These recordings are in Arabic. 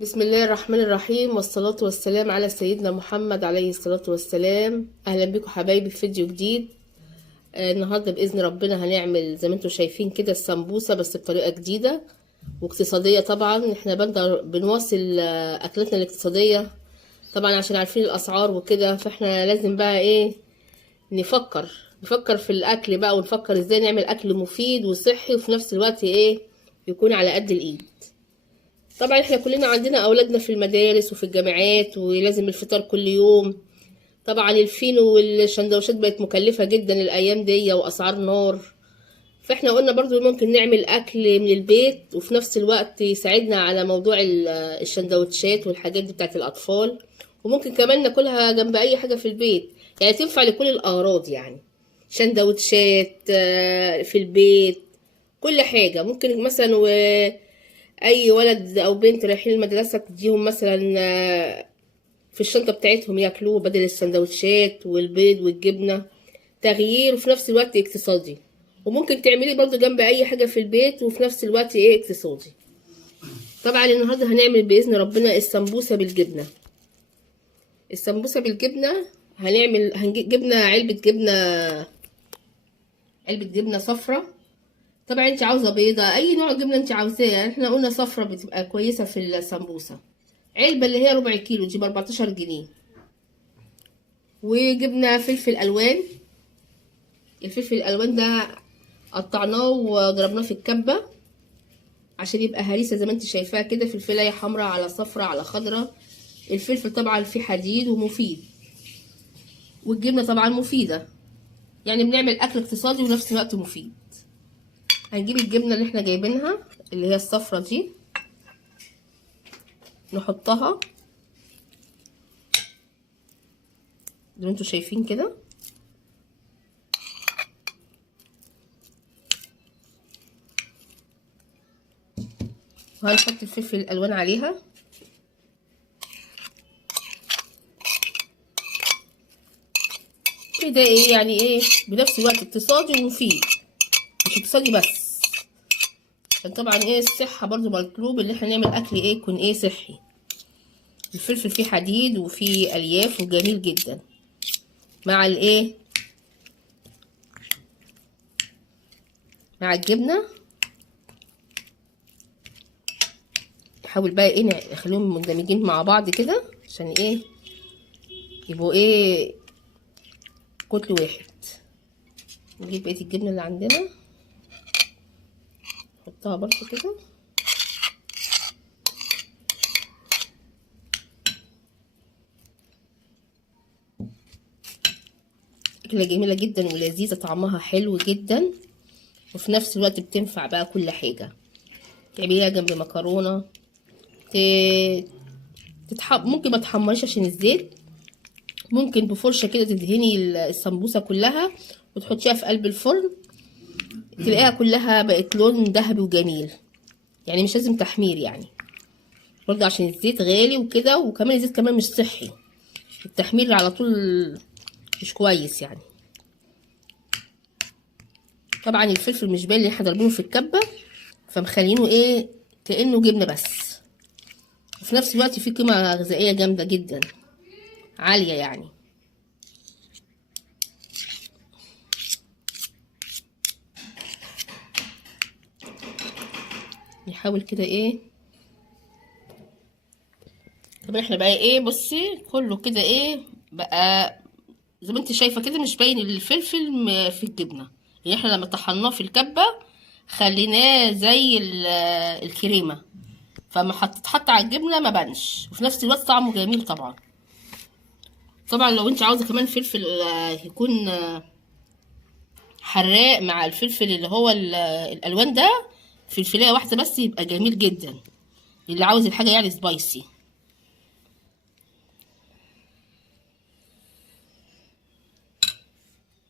بسم الله الرحمن الرحيم، والصلاة والسلام على سيدنا محمد عليه الصلاة والسلام. أهلا بكم حبايبي في فيديو جديد. النهاردة بإذن ربنا هنعمل زي ما انتم شايفين كده السمبوسة، بس بطريقة جديدة واقتصادية. طبعا احنا بنواصل أكلتنا الاقتصادية طبعا عشان عارفين الأسعار وكده، فاحنا لازم بقى ايه نفكر في الأكل بقى، ونفكر ازاي نعمل أكل مفيد وصحي وفي نفس الوقت ايه يكون على قد الإيد. طبعا احنا كلنا عندنا اولادنا في المدارس وفي الجامعات، ولازم الفطار كل يوم. طبعا الفينو والشندوتشات بقت مكلفة جدا الايام دي واسعار نار، فاحنا قلنا برضو ممكن نعمل اكل من البيت وفي نفس الوقت يساعدنا على موضوع الشندوتشات والحاجات دي بتاعت الاطفال، وممكن كمان ناكلها جنب اي حاجة في البيت، يعني تنفع لكل الاغراض. يعني شندوتشات في البيت، كل حاجة ممكن مثلا. اي ولد او بنت رايحين المدرسه تديهم مثلا في الشنطه بتاعتهم ياكلوه بدل السندوتشات والبيض والجبنه، تغيير وفي نفس الوقت اقتصادي. وممكن تعملي برضو جنب اي حاجه في البيت وفي نفس الوقت ايه اقتصادي. طبعا النهارده هنعمل باذن ربنا السمبوسه بالجبنه. السمبوسه بالجبنه هنجيب جبنه، علبه جبنه صفرة. طبعا انت عاوزه بيضه، اي نوع جبنه انت عاوزاه، يعني احنا قلنا صفرة بتبقى كويسه في السمبوسه. علبه اللي هي ربع كيلو دي ب 14 جنيه. وجبنا فلفل الوان. الفلفل الالوان ده قطعناه وضربناه في الكبه عشان يبقى هريسه زي ما انت شايفاها كده، فلفلايه حمراء على صفراء على خضراء. الفلفل طبعا فيه حديد ومفيد، والجبنه طبعا مفيده، يعني بنعمل اكل اقتصادي ونفس الوقت مفيد. هنجيب الجبنه اللي احنا جايبينها اللي هي الصفرة دي، نحطها زي ما انتوا شايفين كده، وهنحط الفلفل الالوان عليها. كده ايه يعني ايه بنفس الوقت اقتصادي ومفيد، مش اقتصادي بس، عشان طبعا ايه الصحة برضو مطلوب ان احنا نعمل اكل ايه يكون ايه صحي. الفلفل فيه حديد وفيه الياف وجميل جدا مع الايه مع الجبنة. نحاول بقى ايه نخليهم مندمجين مع بعض كده عشان ايه يبقوا ايه كتل واحد. نجيب بقية الجبنة اللي عندنا نحطها برضو كده. أكلة جميلة جدا ولذيذة، طعمها حلو جدا وفي نفس الوقت بتنفع بقى كل حاجة. تعمليها جنب مكرونة، ممكن ما تحمريش عشان الزيت، ممكن بفرشة كده تدهني السمبوسة كلها وتحطيها في قلب الفرن، تلاقيها كلها بقت لون ذهبي وجميل. يعني مش لازم تحمير يعني، برضه عشان الزيت غالي وكده، وكمان الزيت كمان مش صحي، التحمير على طول مش كويس يعني. طبعا الفلفل مش باين اللي احنا ضاربينه في الكبه، فمخلينه ايه كأنه جبنه بس، وفي نفس الوقت فيه قيمه غذائيه جامده جدا عاليه يعني. نحاول كده ايه. طب احنا بقى ايه بصي كله كده ايه بقى زي ما انت شايفه كده، مش باين الفلفل في الجبنه، يعني احنا لما طحناه في الكبه خليناه زي الكريمه، فما حط على الجبنه ما بانش، وفي نفس الوقت طعمه جميل طبعا. طبعا لو انت عاوزه كمان فلفل يكون حراق مع الفلفل اللي هو الالوان ده، فلفلايه واحده بس يبقى جميل جدا، اللي عاوز الحاجه يعني سبايسي.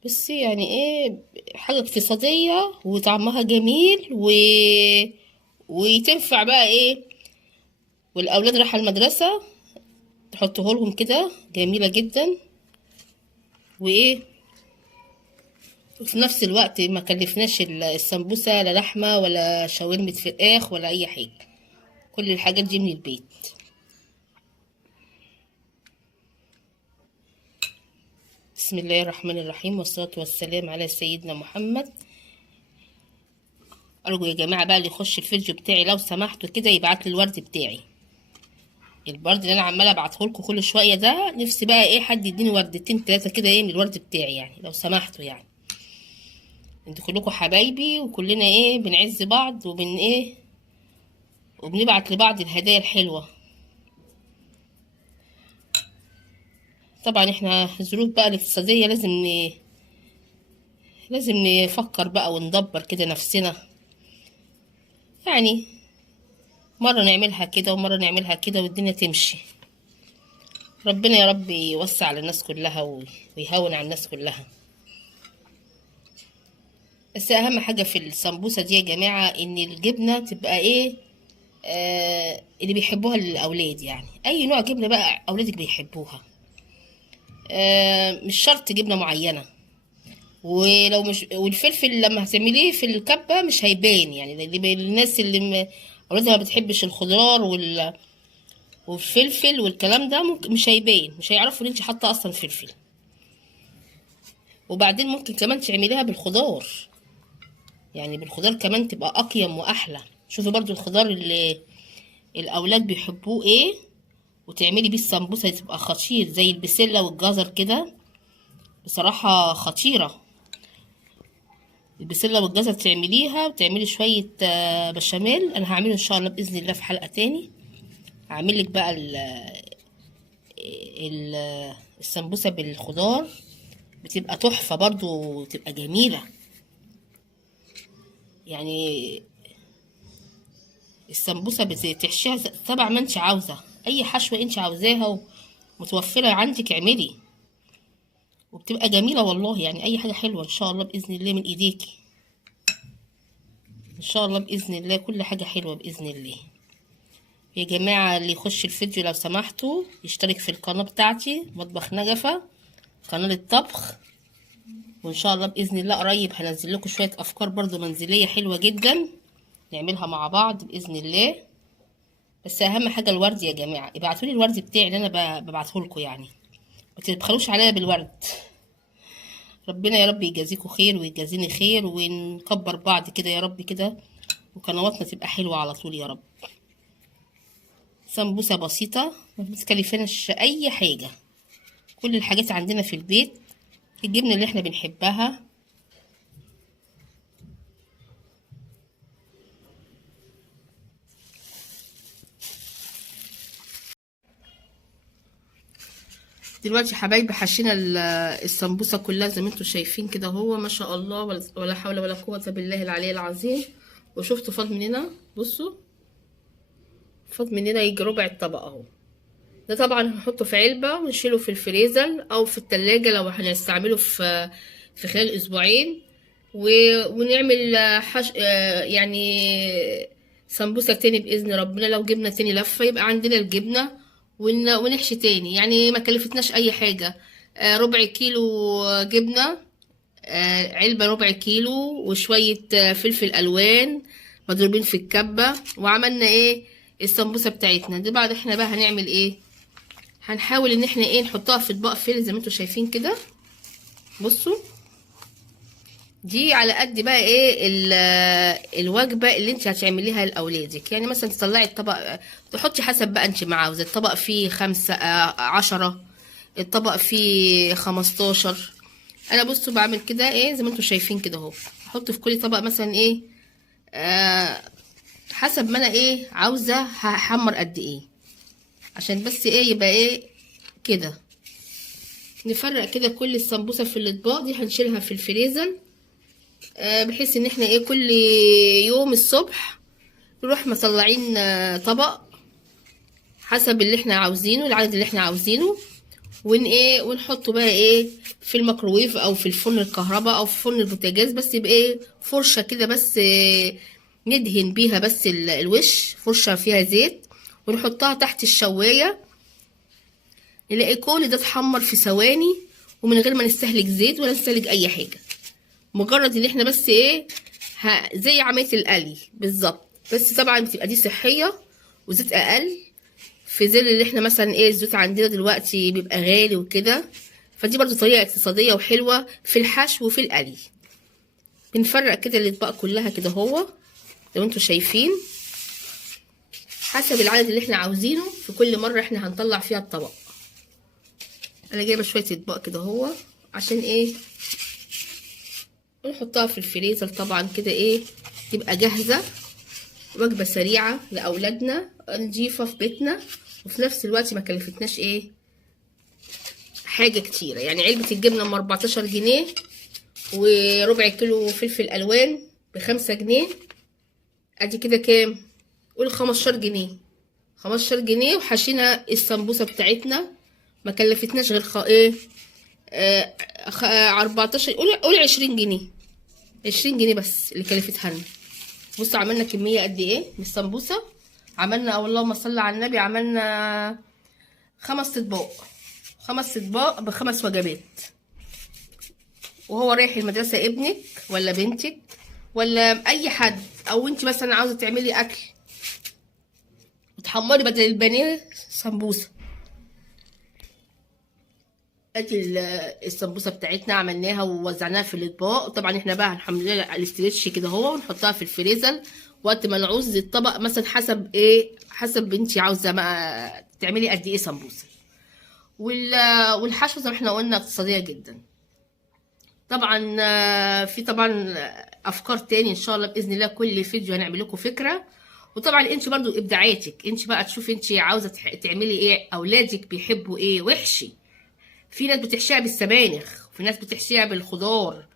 بصي يعني ايه حاجه اقتصاديه وطعمها جميل وتنفع بقى ايه، والاولاد رايحه المدرسه تحطه لهم كده جميله جدا، وايه وفي نفس الوقت ما كلفناش السمبوسه لا لحمه ولا شاورمه فراخ ولا اي حاجه، كل الحاجات دي من البيت. بسم الله الرحمن الرحيم، والصلاة والسلام على سيدنا محمد. أرجو يا جماعة بقى اللي يخش الفيديو بتاعي لو سمحتوا كده يبعت لي الورد بتاعي. الورد اللي أنا عمالة أبعته لكم كل شوية ده، نفسي بقى إيه حد يديني وردتين تلاتة كده إيه من الورد بتاعي، يعني لو سمحتوا. يعني انتوا كلكم حبايبي، وكلنا إيه بنعز بعض وبنبعت لبعض الهدايا الحلوة. طبعا احنا الظروف بقى الاقتصادية لازم نفكر بقى وندبر كده نفسنا، يعني مرة نعملها كده ومرة نعملها كده والدنيا تمشي. ربنا يا رب يوسع على الناس كلها ويهون على الناس كلها. بس اهم حاجة في السمبوسة دي يا جماعة ان الجبنة تبقى ايه اللي بيحبوها الاولاد، يعني اي نوع جبنة بقى اولادك بيحبوها. مش شرط جبنة معينة. ولو مش والفلفل لما هتعمليه في الكبة مش هيبان، يعني الناس اللي اولادها ما بتحبش الخضار والفلفل والكلام ده ممكن مش هيبان، مش هيعرفوا ان انت حاطه اصلا فلفل. وبعدين ممكن كمان تعمليها بالخضار، يعني بالخضار كمان تبقى اقيم واحلى. شوفي برضو الخضار اللي الاولاد بيحبوه ايه، وتعملي بيه السمبوسه تبقى خطير، زي البسله والجزر كده، بصراحه خطيره. البسله والجزر تعمليها وتعملي شويه بشاميل. انا هعمله ان شاء الله باذن الله في حلقه تاني. هعمل لك بقى السمبوسه بالخضار، بتبقى تحفه برضو، بتبقى جميله. يعني السمبوسه بتحشيها سبع ما انت عاوزه، اي حشوه انت عاوزاها ومتوفره عندك اعملي، وبتبقى جميله والله. يعني اي حاجه حلوه ان شاء الله باذن الله من ايديكي، ان شاء الله باذن الله كل حاجه حلوه باذن الله. يا جماعه اللي يخش الفيديو لو سمحتوا يشترك في القناه بتاعتي مطبخ نجفه، قناه الطبخ. وان شاء الله باذن الله قريب هنزل لكم شويه افكار برضو منزليه حلوه جدا نعملها مع بعض باذن الله. بس اهم حاجه الورد يا جماعه، ابعتوا لي الورد بتاعي اللي انا ببعته لكم، يعني ما تبخلوش عليا بالورد. ربنا يا رب يجازيكم خير ويجازيني خير، ونكبر بعض كده يا رب كده، وقنواتنا تبقى حلوه على طول يا رب. سمبوسه بسيطه ما بتكلفناش اي حاجه، كل الحاجات عندنا في البيت، الجبنه اللي احنا بنحبها. دلوقتي حبايبي حشينا السمبوسه كلها زي ما انتم شايفين كده، هو ما شاء الله ولا حول ولا قوه بالله العلي العظيم. وشفتوا فاض مننا، بصوا فاض مننا يجي ربع الطبق اهو. ده طبعا هنحطه في علبه ونشيله في الفريزر او في التلاجة لو هنستعمله في خلال اسبوعين، ونعمل يعني سمبوسه تاني باذن ربنا. لو جبنا تاني لفه يبقى عندنا الجبنه ونحشي تاني، يعني ما كلفتناش اي حاجه. ربع كيلو جبنه، علبه ربع كيلو، وشويه فلفل الوان مضروبين في الكبه، وعملنا ايه السمبوسه بتاعتنا دي. بعد احنا بقى هنعمل ايه، هنحاول ان احنا ايه نحطها في اطباق فيل زي ما انتم شايفين كده. بصوا دي على قد بقى ايه الوجبه اللي انت هتعمليها لاولادك. يعني مثلا تطلعي الطبق تحطي حسب بقى انت ما عاوزه، الطبق فيه 5 10، الطبق فيه 15. انا بصوا بعمل كده ايه زي ما انتم شايفين كده اهو، احط في كل طبق مثلا ايه حسب ما انا ايه عاوزه هحمر قد ايه، عشان بس ايه يبقى ايه كده. نفرق كده كل السمبوسه في الاطباق دي، هنشيلها في الفريزر بحيث ان احنا ايه كل يوم الصبح نروح مطلعين طبق حسب اللي احنا عاوزينه، العدد اللي احنا عاوزينه، ونحطه بقى ايه في الميكروويف او في الفرن الكهرباء او في فرن البوتاجاز. بس يبقى ايه فرشه كده بس ندهن بيها بس الوش، فرشه فيها زيت، ونحطها تحت الشوايه، نلاقي كل ده اتحمر في ثواني ومن غير ما نستهلك زيت ولا نستهلك اي حاجه. مجرد ان احنا بس ايه زي عمليه القلي بالظبط. بس طبعا بتبقى دي صحيه وزيت اقل، في ظل اللي احنا مثلا ايه الزيت عندنا دلوقتي بيبقى غالي وكده، فدي برضو طريقة اقتصادية وحلوة في الحشو وفي القلي. بنفرق كده الاطباق كلها كده هو زي ما انتوا شايفين، حسب العدد اللي احنا عاوزينه في كل مرة احنا هنطلع فيها الطبق. انا جايبة شوية اطباق كده هو عشان ايه ونحطها في الفريزر طبعا كده ايه تبقى جاهزة، وجبة سريعة لأولادنا نضيفة في بيتنا، وفي نفس الوقت ما كلفتناش ايه حاجة كتيرة. يعني علبة الجبنة ام 14 جنيه، وربع كيلو فلفل ألوان ب5 جنيه، ادي كده كام؟ قول 15 جنيه. 15 جنيه وحشينا السمبوسة بتاعتنا ما كلفتناش غير 14، قول 20 جنيه. 20 جنيه بس اللي كلفتها لنا. بصوا عملنا كمية قد ايه من السمبوسة. عملنا اللهم صل على النبي، عملنا 5 اطباق، 5 اطباق ب5 وجبات. وهو رايح المدرسة ابنك ولا بنتك ولا اي حد، او انت مثلا عاوزة تعملي اكل وتحمري بدل البانيه سمبوسة. ادي السمبوسه بتاعتنا عملناها ووزعناها في الاطباق. طبعا احنا بقى هنحملها على الاسترتش كده اهو ونحطها في الفريزر وقت ما نعوز الطبق، مثلا حسب ايه، حسب انتي عاوزه بقى تعملي قد ايه سمبوسه. والحشوه زي ما احنا قلنا اقتصاديه جدا. طبعا في طبعا افكار تاني ان شاء الله باذن الله، كل فيديو هنعمل لكم فكره. وطبعا انت برضو ابداعاتك، انت بقى تشوفي انت عاوزه تعملي ايه، اولادك بيحبوا ايه وحشي. في ناس بتحشيها بالسبانخ، وفي ناس بتحشيها بالخضار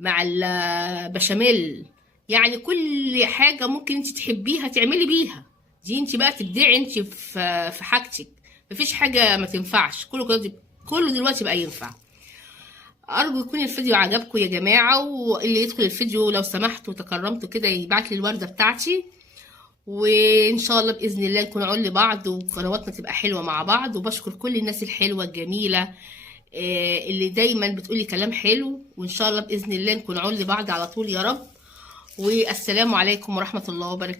مع البشاميل. يعني كل حاجة ممكن انت تحبيها تعملي بيها. دي انت بقى تبدعي انت في حاجتك. مفيش حاجة ما تنفعش، كله دلوقتي بقى ينفع. ارجو يكون الفيديو عجبكم يا جماعة، واللي يدخل الفيديو لو سمحتوا وتكرمتوا كده يبعت لي الوردة بتاعتي، وان شاء الله باذن الله نكون عون لبعض وقنواتنا تبقى حلوه مع بعض. وبشكر كل الناس الحلوه الجميله اللي دايما بتقولي كلام حلو، وان شاء الله باذن الله نكون عون لبعض على طول يا رب. والسلام عليكم ورحمه الله وبركاته.